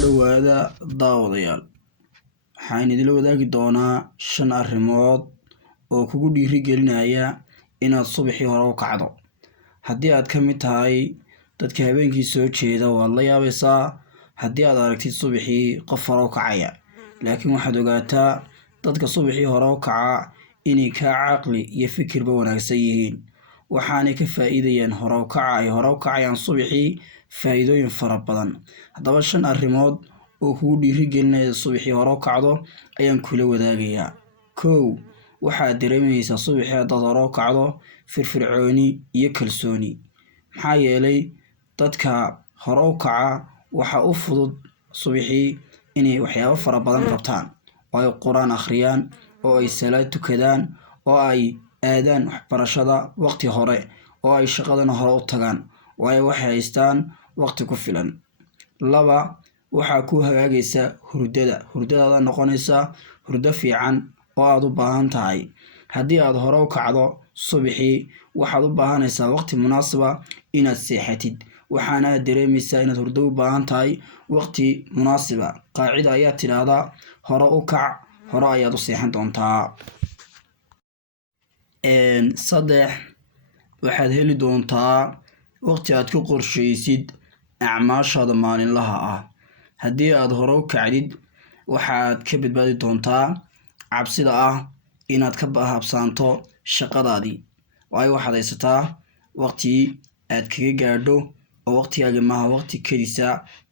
dhawaada daawadayaal. Waxaan idin wadaagi doonaa 5 arrimood oo kugu dhiirigelinaya inaad subaxii hore u kacdo. Haddii aad ka mid tahay dadka habeenkii soo jeeda waad la yaabaysaa haddii aad aragtid subaxii qof hore u kacaya. Laakiin waxaad ogaataa dadka subaxii hore u kaca inay ka caqli iyo fikirba wanaagsan yihiin. waxaanay ka faa'iidayaan hore u kaca ay hore u kacayaan subaxii faa'iidooyin fara badan. Haddaba 5 arrimood oo kugu dhiirigelinaya subaxii hore u kacdo ayaan kula wadaagayaa. 1. waxaad dareemaysaa subaxii haddaad hore u kacdo firfircooni iyo kalsooni. maxaa yeelay dadka hore u kaca waxa u fudud subaxii inay waxyaabo fara badan qabtaan, oo ay quraan akhriyaan, oo ay salaad tukadaan, oo ay aadaan waxbarashada waqti hore, oo ay shaqadana hore u tagaan, waayo waxay haystaan waqti ku filan. 2. waxaa ku hagaagaysa hurdadaada noqonaysa hurdo fiican oo aad u baahan tahay. haddii aad hore u kacdo subaxii waxaad u baahanaysaa waqti munaasaba inaad seexatid, waxaana aad dareemaysaa inaad hurdo u baahan tahay waqti munaasiba. qaacida ayaa tidhaahdaa hore u kac, hore ayaad u seexan doontaa. 3. waxaad heli doontaa waqti aad ku qorshaysid acmaashaada maalinlaha ah. haddii aad hore u kacdid waxaad ka badbaadi doontaa cabsida ah inaad ka habsaanto shaqadaadii, waayo waxaad haysataa waqti aad kaga gaadho oo waqtigaaga maaha waqti kedisa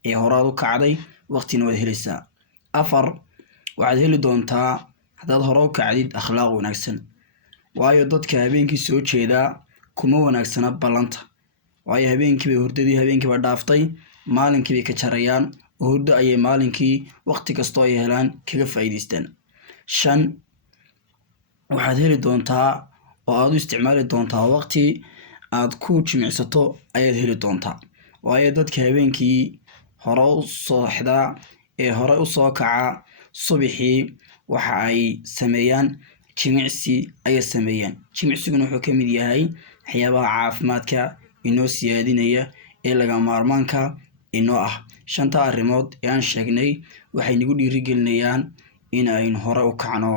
ee horaad u kacday, waqtina waad helaysaa. 4. waxaad heli doontaa haddaad hore u kacdid akhlaaq wanaagsan, waayo dadka habeenkii soo jeeda kuma wanaagsana ballanta, waayo habeenkiiba dhaaftay, maalinkii bay ka jarayaan oo hurdo ayay maalinkii waqti kastoo ay helaan kaga faa'iidaystaan. 5. waxaad heli doontaa oo aad u isticmaali doontaa waqti aad ku jimicsato ayaad heli doontaa, waayo dadka habeenkii hore u sooxdaa ee hore u soo kaca subaxii waxa ay sameeyaan jimicsi ayay sameeyaan. jimicsiguna wuxuu ka mid yahay waxyaabaha caafimaadka inoo siyaadinaya ee laga maarmaanka inoo ah. 5 arrimood ee aan sheegnay waxay nagu dhiirigelinayaan in aynu hore u kacno.